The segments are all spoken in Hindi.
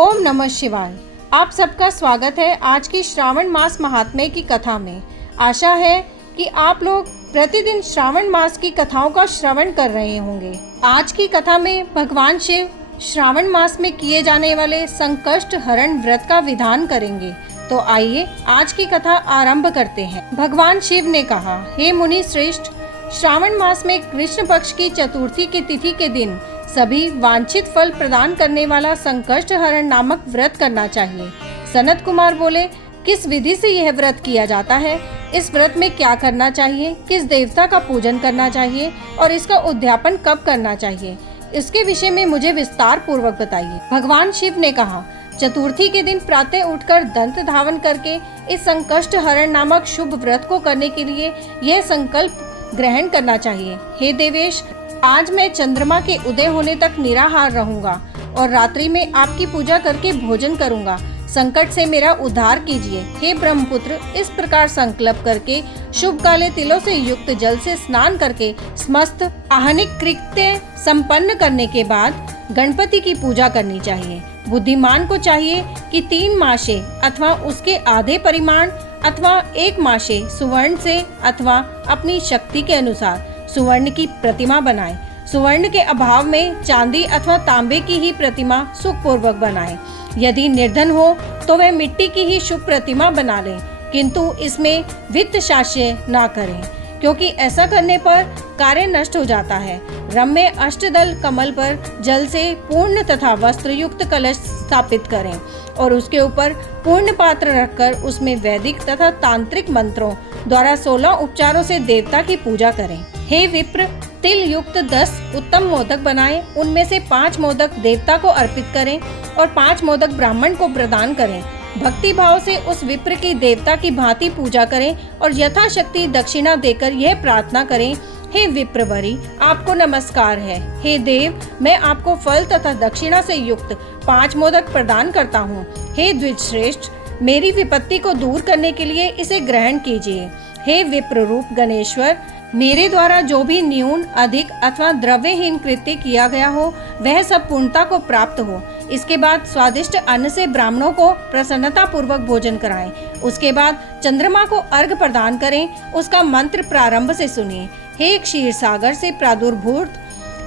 ओम नमः शिवाय। आप सबका स्वागत है आज की श्रावण मास महात्म्य की कथा में। आशा है कि आप लोग प्रतिदिन श्रावण मास की कथाओं का श्रवण कर रहे होंगे। आज की कथा में भगवान शिव श्रावण मास में किए जाने वाले संकष्ट हरण व्रत का विधान करेंगे। तो आइए आज की कथा आरंभ करते हैं। भगवान शिव ने कहा, हे मुनि श्रेष्ठ, श्रावण मास में कृष्ण पक्ष की चतुर्थी की तिथि के दिन सभी वांछित फल प्रदान करने वाला संकष्ट हरण नामक व्रत करना चाहिए। सनत कुमार बोले, किस विधि से यह व्रत किया जाता है? इस व्रत में क्या करना चाहिए? किस देवता का पूजन करना चाहिए और इसका उद्यापन कब करना चाहिए? इसके विषय में मुझे विस्तार पूर्वक बताइए। भगवान शिव ने कहा, चतुर्थी के दिन प्रातः उठकर दंत धावन करके इस संकष्ट हरण नामक शुभ व्रत को करने के लिए यह संकल्प ग्रहण करना चाहिए। हे देवेश, आज मैं चंद्रमा के उदय होने तक निराहार रहूंगा और रात्रि में आपकी पूजा करके भोजन करूंगा। संकट से मेरा उद्धार कीजिए। हे ब्रह्मपुत्र, इस प्रकार संकल्प करके शुभ काले तिलों से युक्त जल से स्नान करके समस्त आहनिक कृत्य संपन्न करने के बाद गणपति की पूजा करनी चाहिए। बुद्धिमान को चाहिए कि 3 माशे अथवा उसके आधे परिमाण अथवा 1 माशे सुवर्ण से अथवा अपनी शक्ति के अनुसार सुवर्ण की प्रतिमा बनाए। सुवर्ण के अभाव में चांदी अथवा तांबे की ही प्रतिमा सुखपूर्वक बनाए। यदि निर्धन हो तो वह मिट्टी की ही शुभ प्रतिमा बना ले, किंतु इसमें वित्त शास्य ना करें, क्योंकि ऐसा करने पर कार्य नष्ट हो जाता है। रम्य अष्टदल कमल पर जल से पूर्ण तथा वस्त्र युक्त कलश स्थापित करें और उसके ऊपर पूर्ण पात्र रखकर उसमें वैदिक तथा तांत्रिक मंत्रों द्वारा 16 उपचारों से देवता की पूजा करें। हे विप्र, तिल युक्त 10 उत्तम मोदक बनाएं। उनमें से 5 मोदक देवता को अर्पित करें और 5 मोदक ब्राह्मण को प्रदान करें। भक्ति भाव से उस विप्र की देवता की भांति पूजा करें और यथाशक्ति दक्षिणा देकर यह प्रार्थना करें, हे विप्रवरी, आपको नमस्कार है। हे देव, मैं आपको फल तथा दक्षिणा से युक्त 5 मोदक प्रदान करता हूँ। हे द्विज श्रेष्ठ, मेरी विपत्ति को दूर करने के लिए इसे ग्रहण कीजिए। हे विप्र रूप गणेश्वर, मेरे द्वारा जो भी न्यून अधिक अथवा द्रव्यहीन कृत्य किया गया हो वह सब पूर्णता को प्राप्त हो। इसके बाद स्वादिष्ट अन्न से ब्राह्मणों को प्रसन्नता पूर्वक भोजन कराएं। उसके बाद चंद्रमा को अर्घ प्रदान करें। उसका मंत्र प्रारंभ से सुनिए। हे क्षीर सागर से प्रादुर्भूत,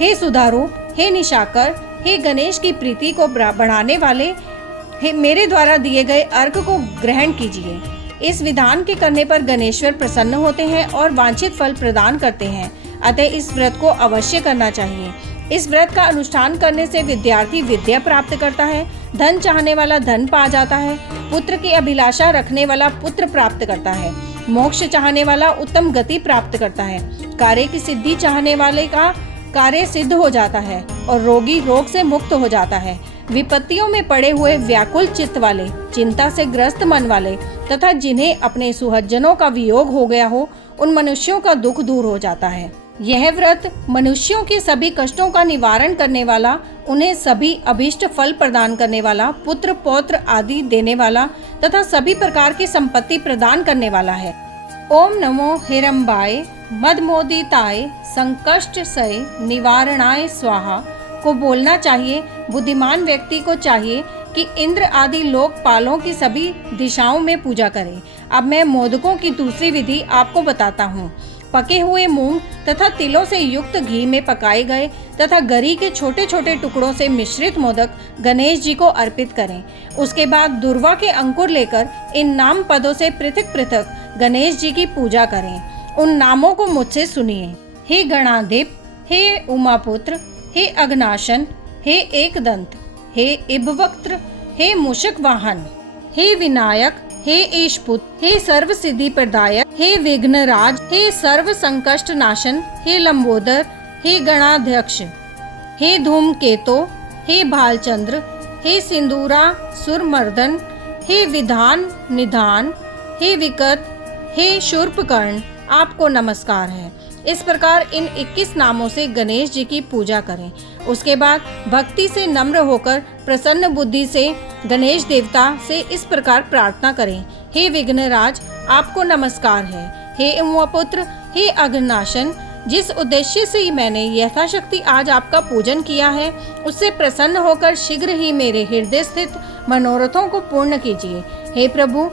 हे सुधारूप, हे निशाकर, हे गणेश की प्रीति को बढ़ाने वाले, हे मेरे द्वारा दिए गए अर्घ को ग्रहण कीजिए। इस विधान के करने पर गणेश्वर प्रसन्न होते हैं और वांछित फल प्रदान करते हैं। अतः इस व्रत को अवश्य करना चाहिए। इस व्रत का अनुष्ठान करने से विद्यार्थी विद्या प्राप्त करता है, धन चाहने वाला धन पा जाता है, पुत्र की अभिलाषा रखने वाला पुत्र प्राप्त करता है, मोक्ष चाहने वाला उत्तम गति प्राप्त करता है, कार्य की सिद्धि चाहने वाले का कार्य सिद्ध हो जाता है और रोगी रोग से मुक्त हो जाता है। विपत्तियों में पड़े हुए व्याकुल चित्त वाले, चिंता से ग्रस्त मन वाले तथा जिन्हें अपने सुहज्जनों का वियोग हो गया हो, उन मनुष्यों का दुख दूर हो जाता है। यह व्रत मनुष्यों के सभी कष्टों का निवारण करने वाला, उन्हें सभी अभीष्ट फल प्रदान करने वाला, पुत्र पौत्र आदि देने वाला तथा सभी प्रकार की संपत्ति प्रदान करने वाला है। ओम नमो हिरंबाय मदमोदिताय संकष्ट सय निवारणाय स्वाहा को बोलना चाहिए। बुद्धिमान व्यक्ति को चाहिए कि इंद्र आदि लोकपालों की सभी दिशाओं में पूजा करें। अब मैं मोदकों की दूसरी विधि आपको बताता हूँ। पके हुए मूंग तथा तिलों से युक्त घी में पकाए गए तथा गरी के छोटे छोटे टुकड़ों से मिश्रित मोदक गणेश जी को अर्पित करें। उसके बाद दुर्वा के अंकुर लेकर इन नाम पदों से पृथक पृथक गणेश जी की पूजा करें। उन नामों को मुझसे सुनिए। हे गणाधिप, हे उमापुत्र, हे अग्नाशन, हे एकदंत, हे इब्वक्त्र, हे मूषक वाहन, हे विनायक, हे ईशपुत, हे सर्व सिद्धि प्रदायक, हे विघ्नराज, हे सर्व संकष्ट नाशन, हे लंबोदर, हे गणाध्यक्ष, हे धूमकेतो, हे भालचंद्र, हे सिंदूरा सुरमर्दन, हे विधान निधान, हे विकट, हे शूर्पकर्ण, आपको नमस्कार है। इस प्रकार इन 21 नामों से गणेश जी की पूजा करें। उसके बाद भक्ति से नम्र होकर प्रसन्न बुद्धि से गणेश देवता से इस प्रकार प्रार्थना करें। हे विघ्नराज, आपको नमस्कार है। हे उमापुत्र, हे अघनाशन, जिस उद्देश्य से मैंने यथाशक्ति आज आपका पूजन किया है, उससे प्रसन्न होकर शीघ्र ही मेरे हृदय स्थित मनोरथों को पूर्ण कीजिए। हे प्रभु,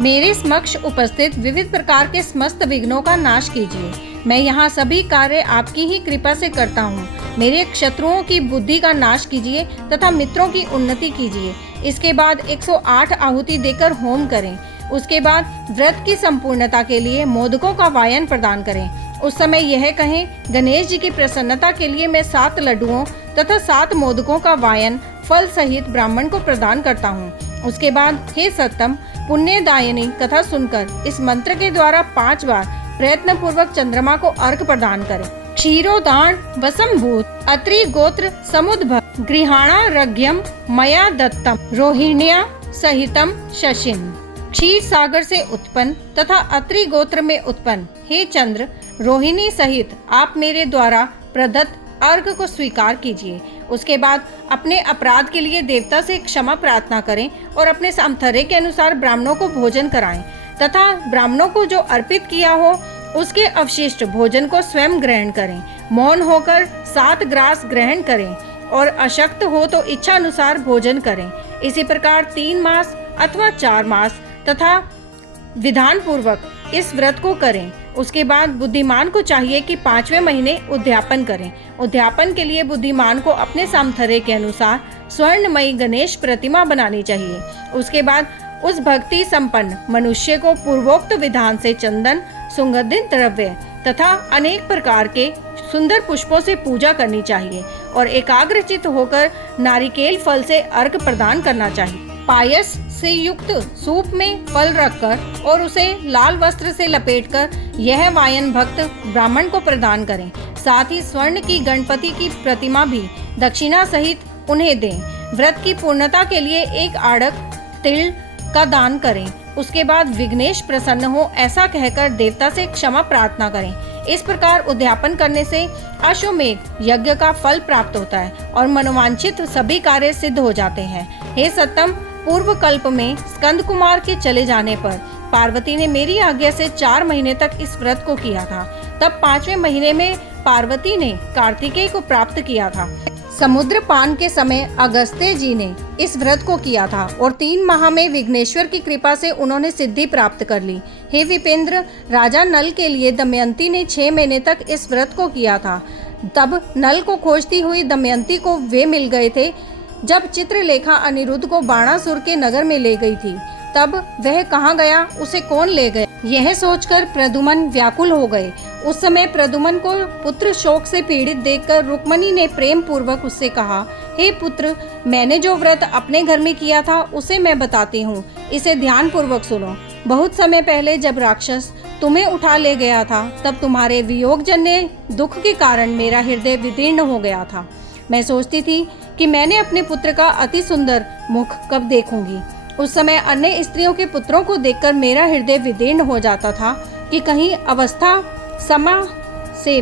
मेरे समक्ष उपस्थित विविध प्रकार के समस्त विघ्नों का नाश कीजिए। मैं यहाँ सभी कार्य आपकी ही कृपा से करता हूँ। मेरे शत्रुओं की बुद्धि का नाश कीजिए तथा मित्रों की उन्नति कीजिए। इसके बाद 108 आहुति देकर होम करें। उसके बाद व्रत की संपूर्णता के लिए मोदकों का वायन प्रदान करें। उस समय यह कहें, गणेश जी की प्रसन्नता के लिए मैं 7 लड्डुओं तथा 7 मोदकों का वायन फल सहित ब्राह्मण को प्रदान करता हूँ। उसके बाद हे सत्तम, पुण्यदायिनी कथा सुनकर इस मंत्र के द्वारा 5 बार प्रयत्न पूर्वक चंद्रमा को अर्घ प्रदान करें। क्षीरोदान वसंभूत अत्रि गोत्र समुद्भव गृहाणारघ्यम मया दत्तम रोहिण्या सहितम शशिन। क्षीर सागर से उत्पन्न तथा अत्रि गोत्र में उत्पन्न हे चंद्र, रोहिणी सहित आप मेरे द्वारा प्रदत्त अर्घ को स्वीकार कीजिए। उसके बाद अपने अपराध के लिए देवता से क्षमा प्रार्थना करें और अपने सामर्थ्य के अनुसार ब्राह्मणों को भोजन कराएं तथा ब्राह्मणों को जो अर्पित किया हो उसके अवशिष्ट भोजन को स्वयं ग्रहण करें। मौन होकर 7 ग्रास ग्रहण करें और अशक्त हो तो इच्छा अनुसार भोजन करें। इसी प्रकार 3 मास अथवा 4 मास तथा विधान पूर्वक इस व्रत को करें। उसके बाद बुद्धिमान को चाहिए कि 5वें महीने उद्यापन करें। उद्यापन के लिए बुद्धिमान को अपने सामर्थ्य के अनुसार स्वर्णमयी गणेश प्रतिमा बनानी चाहिए। उसके बाद उस भक्ति संपन्न मनुष्य को पूर्वोक्त विधान से चंदन, सुगंधित द्रव्य तथा अनेक प्रकार के सुंदर पुष्पों से पूजा करनी चाहिए और एकाग्रचित होकर नारिकेल फल से अर्घ प्रदान करना चाहिए। पायस से युक्त सूप में फल रखकर और उसे लाल वस्त्र से लपेटकर यह वायन भक्त ब्राह्मण को प्रदान करें। साथ ही स्वर्ण की गणपति की प्रतिमा भी दक्षिणा सहित उन्हें दें। व्रत की पूर्णता के लिए 1 आड़क तिल का दान करें। उसके बाद विघ्नेश प्रसन्न हो ऐसा कहकर देवता से क्षमा प्रार्थना करें। इस प्रकार उद्यापन करने से अश्वमेघ यज्ञ का फल प्राप्त होता है और मनोवांछित सभी कार्य सिद्ध हो जाते हैं। हे सत्तम, पूर्व कल्प में स्कंद कुमार के चले जाने पर पार्वती ने मेरी आज्ञा से 4 महीने तक इस व्रत को किया था। तब 5वें महीने में पार्वती ने कार्तिकेय को प्राप्त किया था। समुद्र पान के समय अगस्त्य जी ने इस व्रत को किया था और 3 माह में विघ्नेश्वर की कृपा से उन्होंने सिद्धि प्राप्त कर ली। हे विपेंद्र, राजा नल के लिए दमयंती ने 6 महीने तक इस व्रत को किया था। तब नल को खोजती हुई दमयंती को वे मिल गए थे जब चित्रलेखा अनिरुद्ध को बाणासुर के नगर में ले गई थी। तब वह कहाँ गया, उसे कौन ले गया, यह सोचकर प्रद्युम्न व्याकुल हो गए। उस समय प्रद्युम्न को पुत्र शोक से पीड़ित देखकर रुक्मणी ने प्रेम पूर्वक उससे कहा, हे पुत्र, मैंने जो व्रत अपने घर में किया था उसे मैं बताती हूँ, इसे ध्यान पूर्वक सुनो। बहुत समय पहले जब राक्षस तुम्हें उठा ले गया था तब तुम्हारे वियोगजन्य दुख के कारण मेरा हृदय विदीर्ण हो गया था। मैं सोचती थी कि मैंने अपने पुत्र का अति सुंदर मुख कब देखूंगी। उस समय अन्य स्त्रियों के पुत्रों को देखकर मेरा हृदय विदीर्ण हो जाता था कि कहीं अवस्था समा से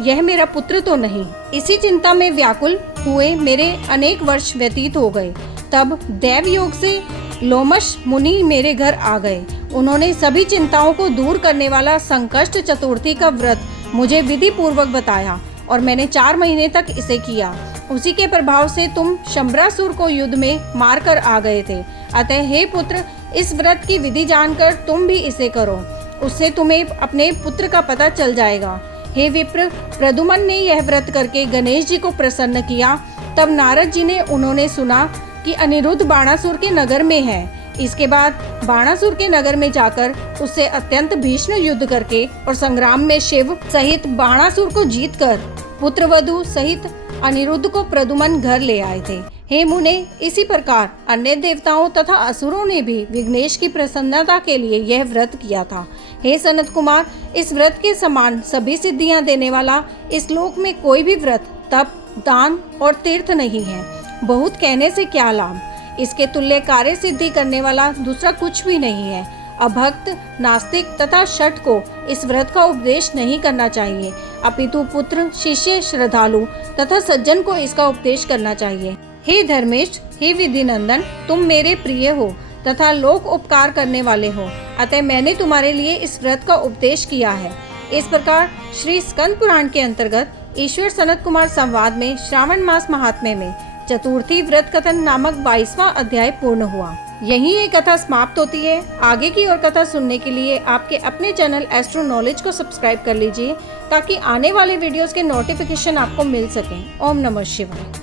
यह मेरा पुत्र तो नहीं। इसी चिंता में व्याकुल हुए मेरे अनेक वर्ष व्यतीत हो गए। तब दैव योग से लोमश मुनि मेरे घर आ गए। उन्होंने सभी चिंताओं को दूर करने वाला संकष्ट चतुर्थी का व्रत मुझे विधि पूर्वक बताया और मैंने 4 महीने तक इसे किया। उसी के प्रभाव से तुम शंबरासुर को युद्ध में मारकर आ गए थे। अतः हे पुत्र, इस व्रत की विधि जानकर तुम भी इसे करो, उससे तुम्हें अपने पुत्र का पता चल जाएगा। हे विप्र, प्रद्युम्न ने यह व्रत करके गणेश जी को प्रसन्न किया। तब नारद जी ने उन्होंने सुना कि अनिरुद्ध बाणासुर के नगर में है। इसके बाद बाणासुर के नगर में जाकर उससे अत्यंत भीषण युद्ध करके और संग्राम में शिव सहित बाणासुर को जीतकर पुत्रवधु सहित अनिरुद्ध को प्रद्युम्न घर ले आए थे। हे मुने, इसी प्रकार अन्य देवताओं तथा असुरों ने भी विघ्नेश की प्रसन्नता के लिए यह व्रत किया था। हे सनत कुमार, इस व्रत के समान सभी सिद्धियां देने वाला इस लोक में कोई भी व्रत, तप, दान और तीर्थ नहीं है। बहुत कहने से क्या लाभ, इसके तुल्य कार्य सिद्धि करने वाला दूसरा कुछ भी नहीं है। अभक्त, नास्तिक तथा शठ को इस व्रत का उपदेश नहीं करना चाहिए, अपितु पुत्र, शिष्य, श्रद्धालु तथा सज्जन को इसका उपदेश करना चाहिए। हे धर्मेश, हे विधिनंदन, तुम मेरे प्रिय हो तथा लोक उपकार करने वाले हो, अतः मैंने तुम्हारे लिए इस व्रत का उपदेश किया है। इस प्रकार श्री स्कंद पुराण के अंतर्गत ईश्वर सनत कुमार संवाद में श्रावण मास महात्म्य में चतुर्थी व्रत कथन नामक 22वां अध्याय पूर्ण हुआ। यहीं ये कथा समाप्त होती है। आगे की और कथा सुनने के लिए आपके अपने चैनल एस्ट्रो नॉलेज को सब्सक्राइब कर लीजिए ताकि आने वाले वीडियोस के नोटिफिकेशन आपको मिल सकें। ओम नमः शिवाय।